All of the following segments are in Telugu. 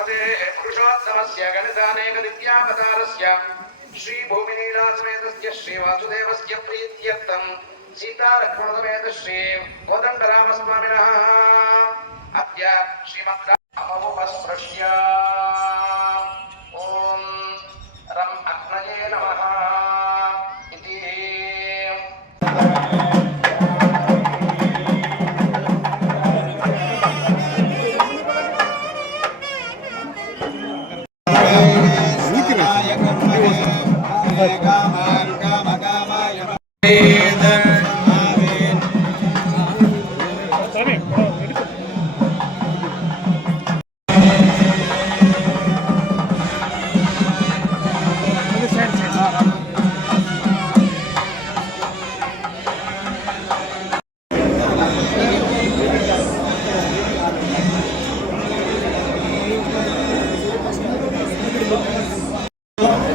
पुरुषोत्तमस्य गणितानेकनित्यावतारस्य श्री भूमिनीलासमेतस्य श्री वासुदेवस्य प्रीत्यर्थं सीतालक्ष्मणसमेत श्री कोदण्डरामस्वामिनः अद्य श्रीमद्रामोपस्पृश्य ॐ रं अग्नये नमः इति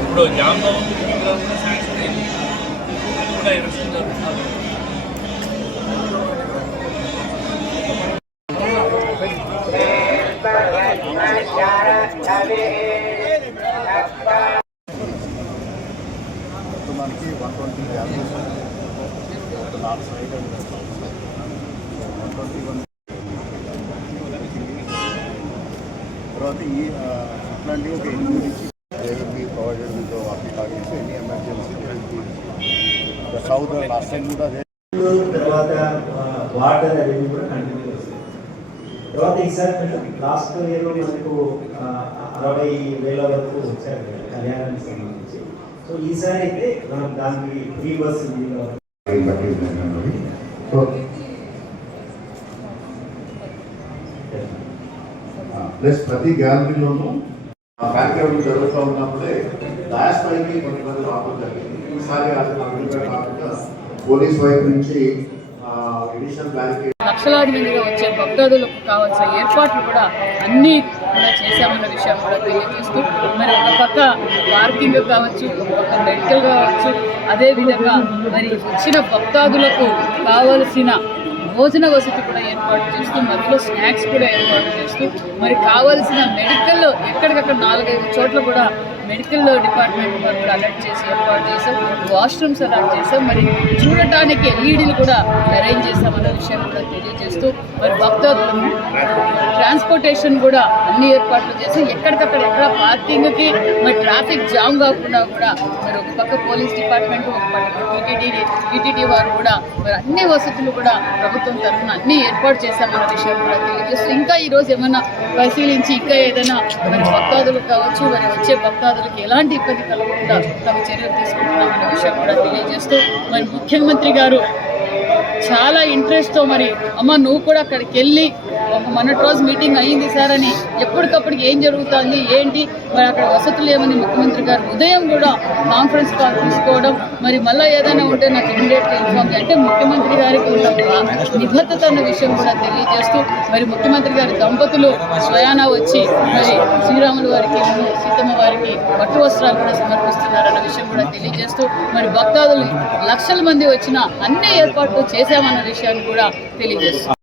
ఇప్పుడు జామ్లో శాంక్షన్ అయింది కూడా ఎలక్షన్ జరుగుతున్నారు. మనకి 120 వ్యాల్యూస్ 4 సైడ్ 121 తర్వాత ఈ అట్లాంటి ఒక 8 నుంచి provided with the targets any emergency the south last time kuda తర్వాత వాటర్ రెవెన్యూ కూడా కంటిన్యూ చేస్తుంది. తర్వాత ఈసారి లాస్ట్ ఇయర్లో మనకు 60,000 వరకు వచ్చారు కళ్యాణానికి సంబంధించి. సో ఈసారి అయితే మనం దానికి ఫ్రీ బస్ ప్లస్ ప్రతి గ్యాలరీలోనూ బ్యాక్గ్రౌండ్ జరుగుతూ ఉన్నప్పుడే లాస్ట్ టైంకి కొంతమంది రావడం జరిగింది. ఈసారి కాకుండా పోలీస్ వైపు నుంచి ఎడిషనల్ బ్యారికేడ్ లక్షలాది మందిగా వచ్చే భక్తాదులకు కావాల్సిన ఏర్పాట్లు కూడా అన్నీ కూడా చేశామన్న విషయం కూడా తెలియజేస్తూ మరి ఒక పక్క పార్కింగ్ కావచ్చు, ఒక మెడికల్ కావచ్చు, అదేవిధంగా మరి వచ్చిన భక్తాదులకు కావలసిన భోజన వసతి కూడా ఏర్పాటు చేస్తూ మధ్యలో స్నాక్స్ కూడా ఏర్పాటు చేస్తూ మరి కావాల్సిన మెడికల్ ఎక్కడికక్కడ 4-5 చోట్ల కూడా మెడికల్ డిపార్ట్మెంట్ వారు కూడా అలర్ట్ చేసి ఏర్పాటు చేసాం. వాష్రూమ్స్ అలర్ట్ చేసాం. మరి చూడటానికి ఎల్ఈడీలు కూడా అరేంజ్ చేసామన్న విషయం కూడా తెలియజేస్తూ మరి భక్తులు ట్రాన్స్పోర్టేషన్ కూడా అన్ని ఏర్పాట్లు చేసి ఎక్కడికక్కడ ఎక్కడ పార్కింగ్కి మరి ట్రాఫిక్ జామ్ కాకుండా కూడా మరి ఒక పక్క పోలీస్ డిపార్ట్మెంట్, ఒక పక్క టీటీడీ వారు కూడా మరి అన్ని వసతులు కూడా ప్రభుత్వం తరఫున అన్ని ఏర్పాటు చేశామన్న విషయం కూడా తెలియజేస్తూ ఇంకా ఈరోజు ఏమైనా పరిశీలించి ఇంకా ఏదైనా మరి భక్తాదులకు కావచ్చు, మరి వచ్చే భక్తాదులకు ఎలాంటి ఇబ్బంది కలగకుండా తమ చర్యలు తీసుకుంటున్నామన్న విషయం కూడా తెలియజేస్తూ మరి ముఖ్యమంత్రి గారు చాలా ఇంట్రెస్ట్తో మరి అమ్మ నువ్వు కూడా అక్కడికి వెళ్ళి ఒక మొన్నటి రోజు మీటింగ్ అయ్యింది సార్ అని ఎప్పటికప్పటికి ఏం జరుగుతుంది ఏంటి మరి అక్కడ వసతులు ఏమని ముఖ్యమంత్రి గారు ఉదయం కూడా కాన్ఫరెన్స్ కాల్ తీసుకోవడం మరి మళ్ళీ ఏదైనా ఉంటే నాకు ఇమీడియట్గా ఇన్ఫార్మ్ అంటే ముఖ్యమంత్రి గారికి ఉన్న నిబద్ధత అన్న విషయం కూడా తెలియజేస్తూ మరి ముఖ్యమంత్రి గారి దంపతులు స్వయానా వచ్చి మరి శ్రీరాములు వారికి సీతమ్మ వారికి పట్టు వస్త్రాలు కూడా సమర్పిస్తున్నారన్న విషయం కూడా తెలియజేస్తూ మరి భక్తాదులు లక్షల మంది వచ్చిన అన్ని ఏర్పాట్లు చేశామన్న విషయాన్ని కూడా తెలియజేస్తారు.